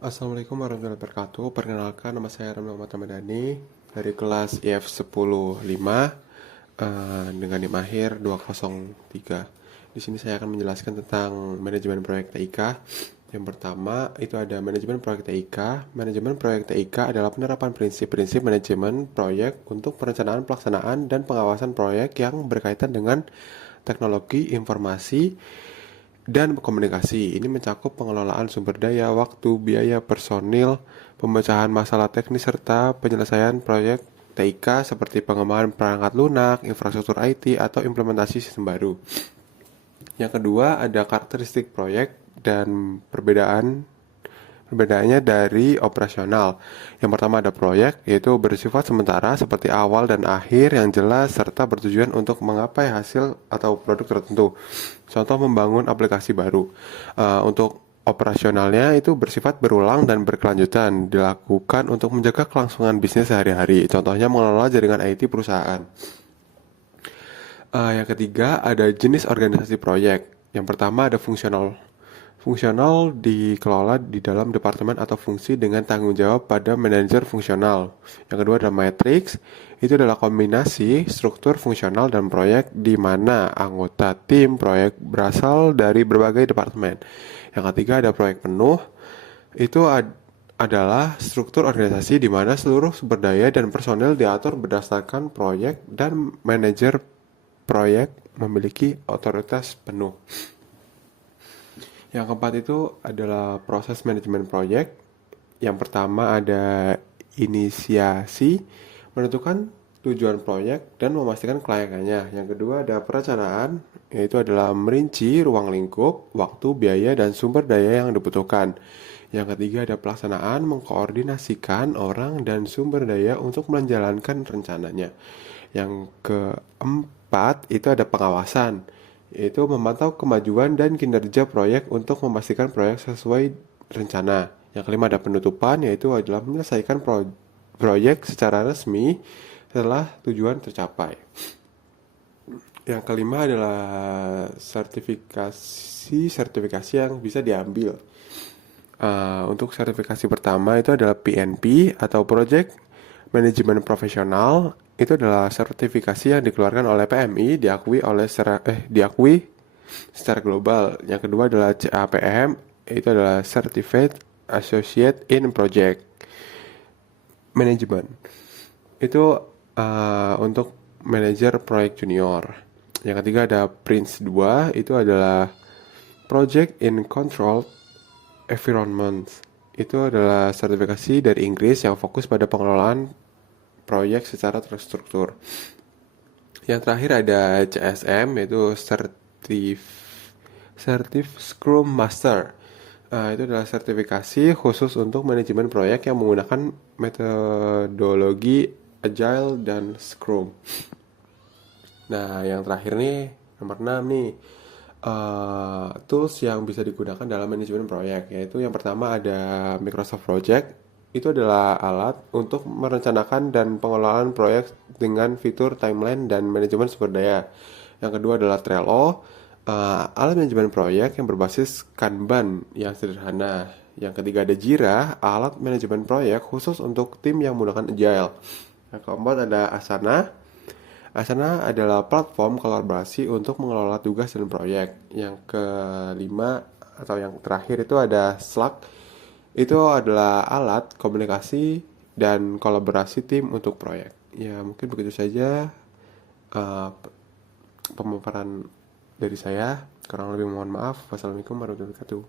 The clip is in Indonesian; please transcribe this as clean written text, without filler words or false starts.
Assalamualaikum warahmatullahi wabarakatuh. Perkenalkan, nama saya Ramli Muhammad Ramadhani dari kelas IF 105 dengan NIM akhir 203. Di sini saya akan menjelaskan tentang manajemen proyek TIK. Yang pertama itu ada manajemen proyek TIK. Manajemen proyek TIK adalah penerapan prinsip-prinsip manajemen proyek untuk perencanaan, pelaksanaan, dan pengawasan proyek yang berkaitan dengan teknologi informasi dan komunikasi. Ini mencakup pengelolaan sumber daya, waktu, biaya, personil, pemecahan masalah teknis, serta penyelesaian proyek TIK seperti pengembangan perangkat lunak, infrastruktur IT, atau implementasi sistem baru. Yang kedua, ada karakteristik proyek dan perbedaannya dari operasional. Yang pertama ada proyek, yaitu bersifat sementara seperti awal dan akhir yang jelas serta bertujuan untuk menggapai hasil atau produk tertentu. Contoh membangun aplikasi baru. Untuk operasionalnya itu bersifat berulang dan berkelanjutan, dilakukan untuk menjaga kelangsungan bisnis sehari-hari. Contohnya mengelola jaringan IT perusahaan. Yang ketiga ada jenis organisasi proyek. Yang pertama ada fungsional. Fungsional dikelola di dalam departemen atau fungsi dengan tanggung jawab pada manajer fungsional. Yang kedua ada matrix. Itu adalah kombinasi struktur fungsional dan proyek di mana anggota tim proyek berasal dari berbagai departemen. Yang ketiga ada proyek penuh. Itu adalah struktur organisasi di mana seluruh sumber daya dan personel diatur berdasarkan proyek dan manajer proyek memiliki otoritas penuh. Yang keempat itu adalah proses manajemen proyek. Yang pertama ada inisiasi, menentukan tujuan proyek dan memastikan kelayakannya. Yang kedua ada perencanaan, yaitu adalah merinci ruang lingkup, waktu, biaya, dan sumber daya yang dibutuhkan. Yang ketiga ada pelaksanaan, mengkoordinasikan orang dan sumber daya untuk menjalankan rencananya. Yang keempat itu ada pengawasan, yaitu memantau kemajuan dan kinerja proyek untuk memastikan proyek sesuai rencana. Yang kelima ada penutupan, yaitu adalah menyelesaikan proyek secara resmi setelah tujuan tercapai. Yang kelima adalah sertifikasi yang bisa diambil. Untuk sertifikasi pertama itu adalah PNP atau Project Management Profesional. Itu adalah sertifikasi yang dikeluarkan oleh PMI, diakui secara global. Yang kedua adalah CAPM, itu adalah Certified Associate in Project Management. Itu untuk manajer proyek junior. Yang ketiga ada Prince 2, itu adalah Project in Controlled Environment. Itu adalah sertifikasi dari Inggris yang fokus pada pengelolaan proyek secara terstruktur. Yang terakhir ada CSM, yaitu Certif Scrum Master. Itu adalah sertifikasi khusus untuk manajemen proyek yang menggunakan metodologi Agile dan Scrum. Nah, yang terakhir nih, nomor 6 nih, tools yang bisa digunakan dalam manajemen proyek, yaitu yang pertama ada Microsoft Project. Itu adalah alat untuk merencanakan dan pengelolaan proyek dengan fitur timeline dan manajemen sumber daya. Yang kedua adalah Trello, alat manajemen proyek yang berbasis Kanban yang sederhana. Yang ketiga ada Jira, alat manajemen proyek khusus untuk tim yang menggunakan Agile. Yang keempat ada Asana. Asana adalah platform kolaborasi untuk mengelola tugas dan proyek. Yang kelima atau yang terakhir itu ada Slack. Itu adalah alat komunikasi dan kolaborasi tim untuk proyek. Ya, mungkin begitu saja uh, pemaparan dari saya. Kurang lebih mohon maaf. Wassalamualaikum warahmatullahi wabarakatuh.